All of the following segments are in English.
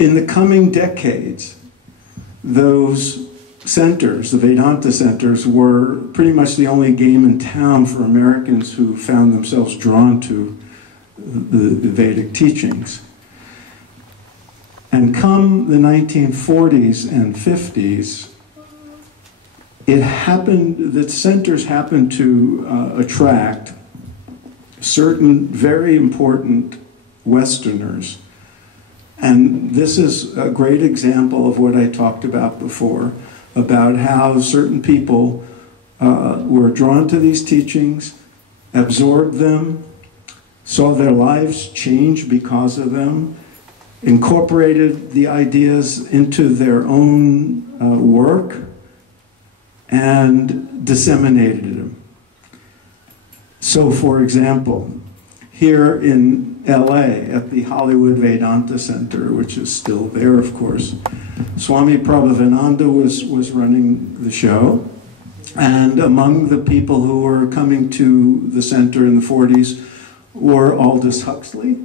In the coming decades, those centers, the Vedanta centers, were pretty much the only game in town for Americans who found themselves drawn to the Vedic teachings. And come the 1940s and 50s, it happened that centers happened to attract certain very important Westerners. And this is a great example of what I talked about before, about how certain people were drawn to these teachings, absorbed them, saw their lives change because of them, incorporated the ideas into their own work, and disseminated them. So, for example, here in LA at the Hollywood Vedanta Center, which is still there, of course, Swami Prabhavananda was running the show. And among the people who were coming to the center in the 40s were Aldous Huxley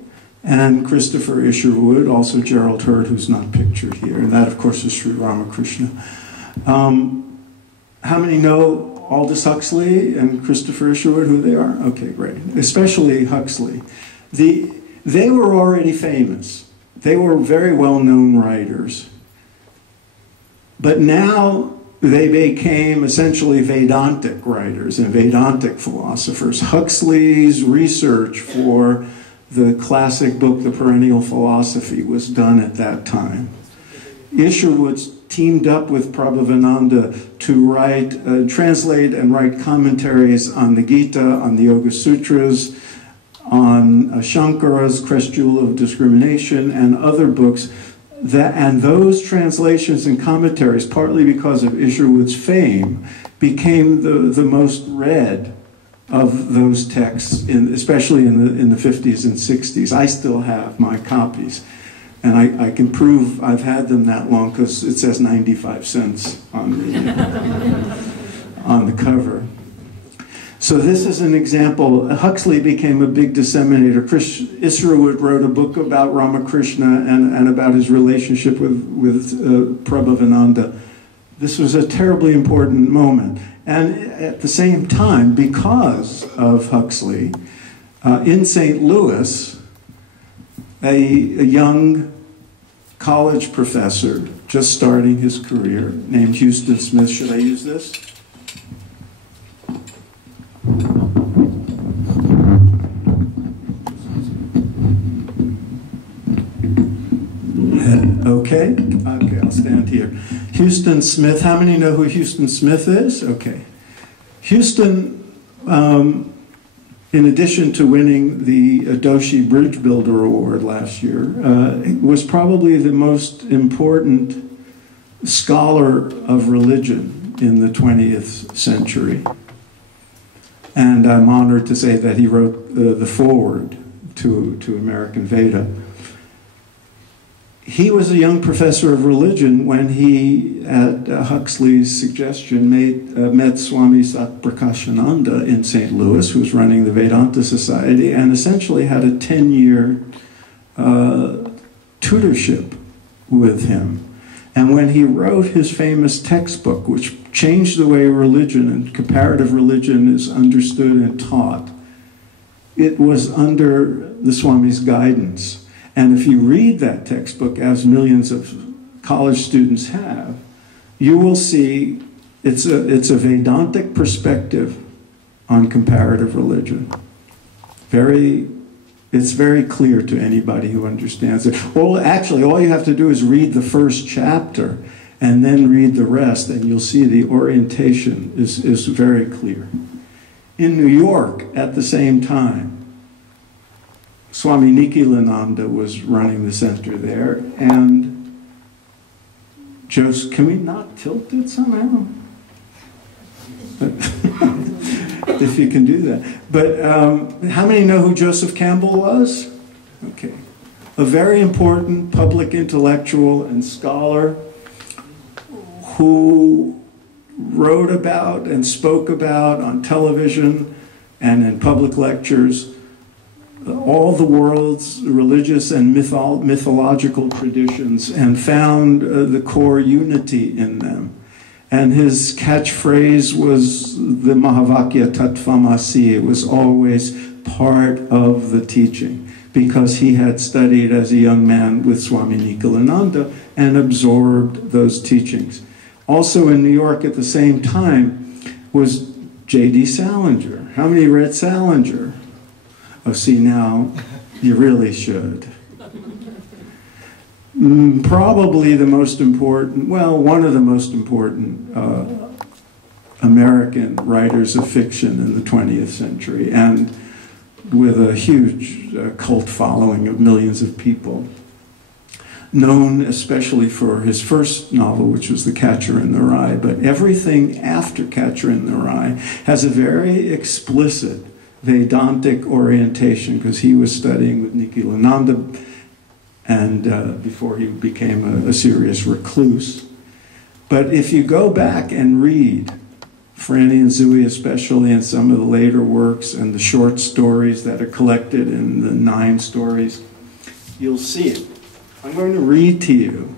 and Christopher Isherwood, also Gerald Hurd, who's not pictured here. And that, of course, is Sri Ramakrishna. How many know Aldous Huxley and Christopher Isherwood, who they are? Okay, great. Especially Huxley. They were already famous. They were very well-known writers. But now they became essentially Vedantic writers and Vedantic philosophers. Huxley's research for the classic book, The Perennial Philosophy, was done at that time. Isherwood's teamed up with Prabhavananda to write, translate and write commentaries on the Gita, on the Yoga Sutras, on Shankara's Crestjewel of Discrimination, and other books. And those translations and commentaries, partly because of Isherwood's fame, became the most read of those texts, especially in the 50s and 60s. I still have my copies. And I can prove I've had them that long because it says 95 cents on the cover. So this is an example. Huxley became a big disseminator. Isherwood wrote a book about Ramakrishna and about his relationship with Prabhavananda. This was a terribly important moment. And at the same time, because of Huxley, in St. Louis, a young college professor just starting his career named Houston Smith. Should I use this? Okay, I'll stand here. Houston Smith, how many know who Houston Smith is? Okay. Houston, in addition to winning the Doshi Bridge Builder Award last year, was probably the most important scholar of religion in the 20th century. And I'm honored to say that he wrote the foreword to American Veda. He was a young professor of religion when he, at Huxley's suggestion, met Swami Satprakashananda in St. Louis, who was running the Vedanta Society, and essentially had a 10-year tutorship with him. And when he wrote his famous textbook, which changed the way religion and comparative religion is understood and taught, it was under the Swami's guidance. And if you read that textbook, as millions of college students have, you will see it's a Vedantic perspective on comparative religion. It's very clear to anybody who understands it. Well, actually, all you have to do is read the first chapter and then read the rest, and you'll see the orientation is very clear. In New York, at the same time, Swami Nikhilananda was running the center there, and can we not tilt it somehow? If you can do that. But how many know who Joseph Campbell was? Okay. A very important public intellectual and scholar who wrote about and spoke about on television and in public lectures all the world's religious and mythological traditions and found the core unity in them. And his catchphrase was the Mahavakya Tattvamasi. It was always part of the teaching, because he had studied as a young man with Swami Yogananda and absorbed those teachings. Also in New York at the same time was J.D. Salinger. How many read Salinger? Oh, see, now you really should. Probably the most important, well, one of the most important American writers of fiction in the 20th century, and with a huge cult following of millions of people. Known especially for his first novel, which was The Catcher in the Rye, but everything after Catcher in the Rye has a very explicit Vedantic orientation, because he was studying with Yogananda and before he became a serious recluse. But if you go back and read Franny and Zooey especially, and some of the later works and the short stories that are collected in the 9 stories, you'll see it. I'm going to read to you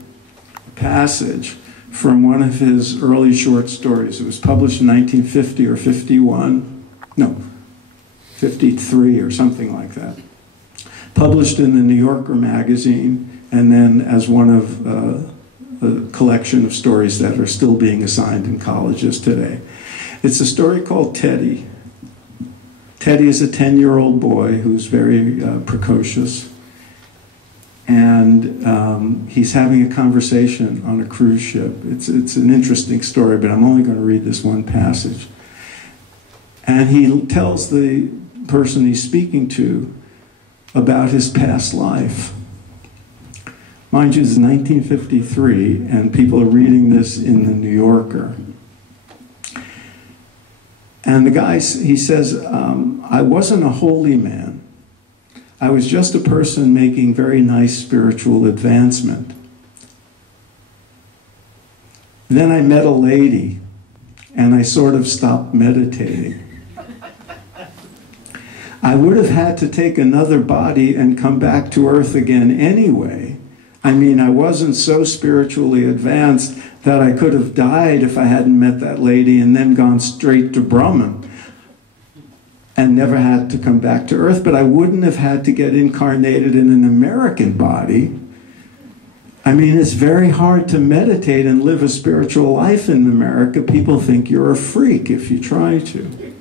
a passage from one of his early short stories. It was published in 1950 or 51. No, 53 or something like that. Published in the New Yorker magazine, and then as one of a collection of stories that are still being assigned in colleges today. It's a story called Teddy. Teddy is a 10-year-old boy who's very precocious, and he's having a conversation on a cruise ship. It's an interesting story, but I'm only going to read this one passage. And he tells the person he's speaking to about his past life. Mind you, it's 1953, and people are reading this in the New Yorker. And the guy, he says, I wasn't a holy man. I was just a person making very nice spiritual advancement. Then I met a lady, and I sort of stopped meditating. I would have had to take another body and come back to Earth again anyway. I mean, I wasn't so spiritually advanced that I could have died if I hadn't met that lady and then gone straight to Brahman and never had to come back to Earth, but I wouldn't have had to get incarnated in an American body. I mean, it's very hard to meditate and live a spiritual life in America. People think you're a freak if you try to.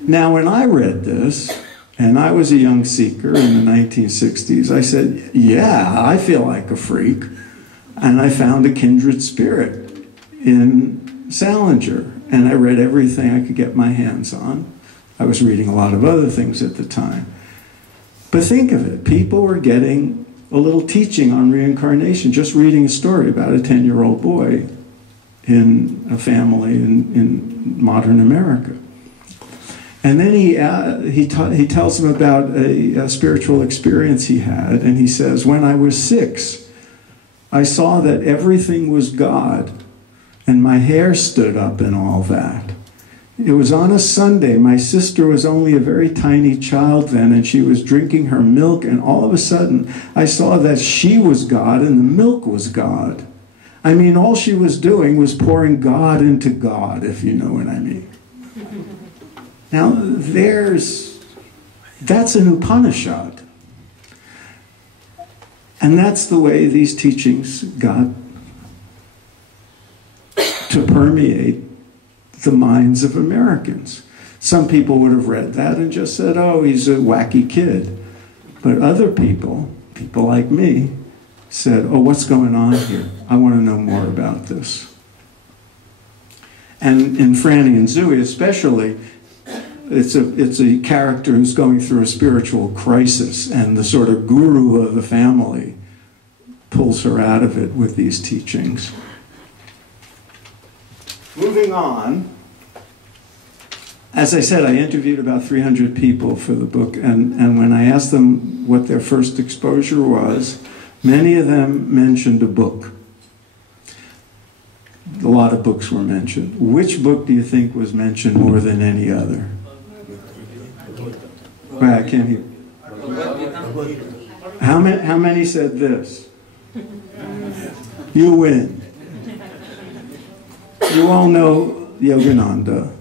Now, when I read this, and I was a young seeker in the 1960s, I said, yeah, I feel like a freak. And I found a kindred spirit in Salinger. And I read everything I could get my hands on. I was reading a lot of other things at the time. But think of it. People were getting a little teaching on reincarnation, just reading a story about a 10-year-old boy in a family in modern America. And then he tells them about a spiritual experience he had, and he says, when I was 6, I saw that everything was God, and my hair stood up and all that. It was on a Sunday. My sister was only a very tiny child then, and she was drinking her milk, and all of a sudden, I saw that she was God and the milk was God. I mean, all she was doing was pouring God into God, if you know what I mean. Now, that's an Upanishad. And that's the way these teachings got to permeate the minds of Americans. Some people would have read that and just said, oh, he's a wacky kid. But other people like me, said, oh, what's going on here? I want to know more about this. And in Franny and Zooey especially, it's a character who's going through a spiritual crisis, and the sort of guru of the family pulls her out of it with these teachings. Moving on, as I said, I interviewed about 300 people for the book, and when I asked them what their first exposure was, many of them mentioned a book. A lot of books were mentioned. Which book do you think was mentioned more than any other? I can't hear. How many said this? You win. You all know Yogananda.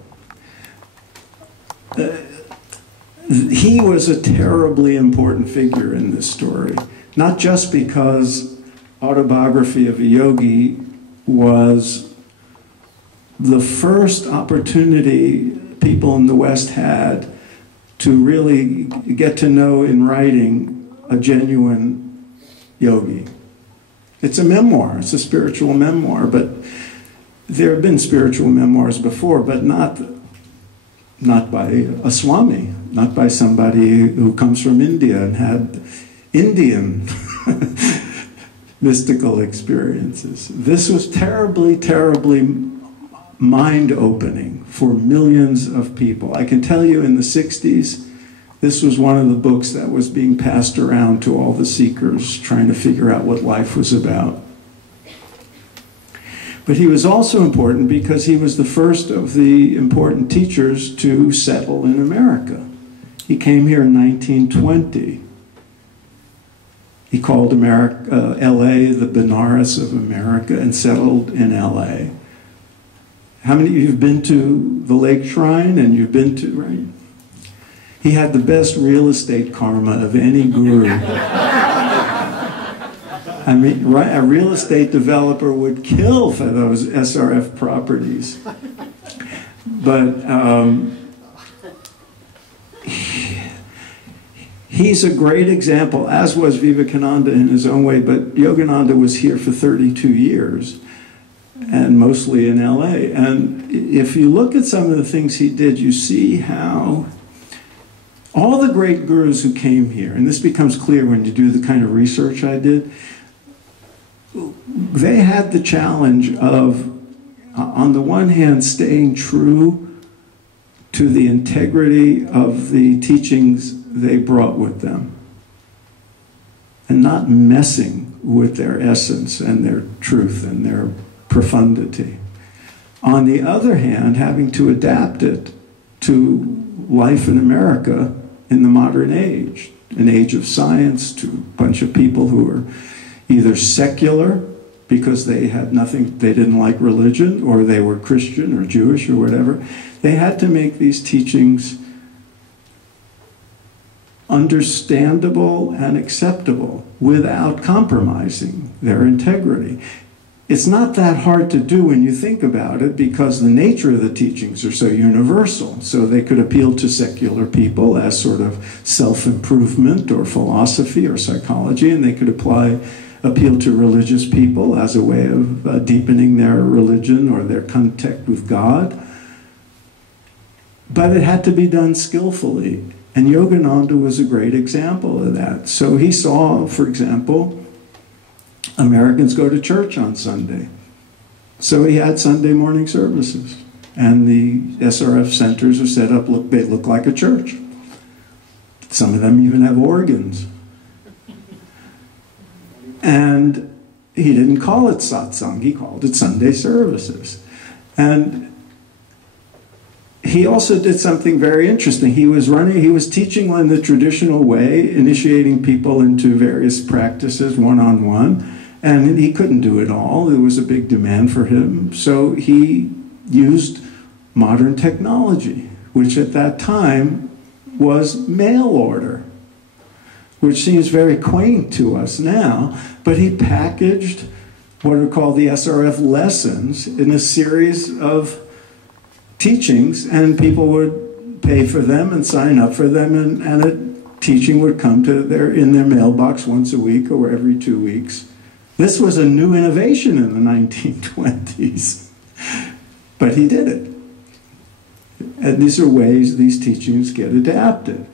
He was a terribly important figure in this story, not just because Autobiography of a Yogi was the first opportunity people in the West had to really get to know in writing a genuine yogi. It's a memoir, it's a spiritual memoir, but there have been spiritual memoirs before, but not by a Swami, not by somebody who comes from India and had Indian mystical experiences. This was terribly, terribly mind-opening for millions of people. I can tell you in the 60s, this was one of the books that was being passed around to all the seekers trying to figure out what life was about. But he was also important because he was the first of the important teachers to settle in America. He came here in 1920. He called L.A. the Benares of America and settled in L.A. How many of you have been to the Lake Shrine and you've been to, right? He had the best real estate karma of any guru. I mean, a real estate developer would kill for those SRF properties. But he's a great example, as was Vivekananda in his own way, but Yogananda was here for 32 years, and mostly in LA. And if you look at some of the things he did, you see how all the great gurus who came here, and this becomes clear when you do the kind of research I did, they had the challenge of, on the one hand, staying true to the integrity of the teachings they brought with them, and not messing with their essence and their truth and their profundity. On the other hand, having to adapt it to life in America in the modern age, an age of science, to a bunch of people who are either secular because they had nothing, they didn't like religion, or they were Christian or Jewish or whatever. They had to make these teachings understandable and acceptable without compromising their integrity. It's not that hard to do when you think about it, because the nature of the teachings are so universal. So they could appeal to secular people as sort of self-improvement or philosophy or psychology, and they could appeal to religious people as a way of deepening their religion or their contact with God. But it had to be done skillfully. And Yogananda was a great example of that. So he saw, for example, Americans go to church on Sunday. So he had Sunday morning services. And the SRF centers are set up, they look like a church. Some of them even have organs. And he didn't call it satsang, he called it Sunday services. And he also did something very interesting. He was teaching in the traditional way, initiating people into various practices one-on-one, and he couldn't do it all. There was a big demand for him. So he used modern technology, which at that time was mail order, which seems very quaint to us now, but he packaged what are called the SRF lessons in a series of teachings, and people would pay for them and sign up for them, and a teaching would come to in their mailbox once a week or every 2 weeks. This was a new innovation in the 1920s, but he did it. And these are ways these teachings get adapted.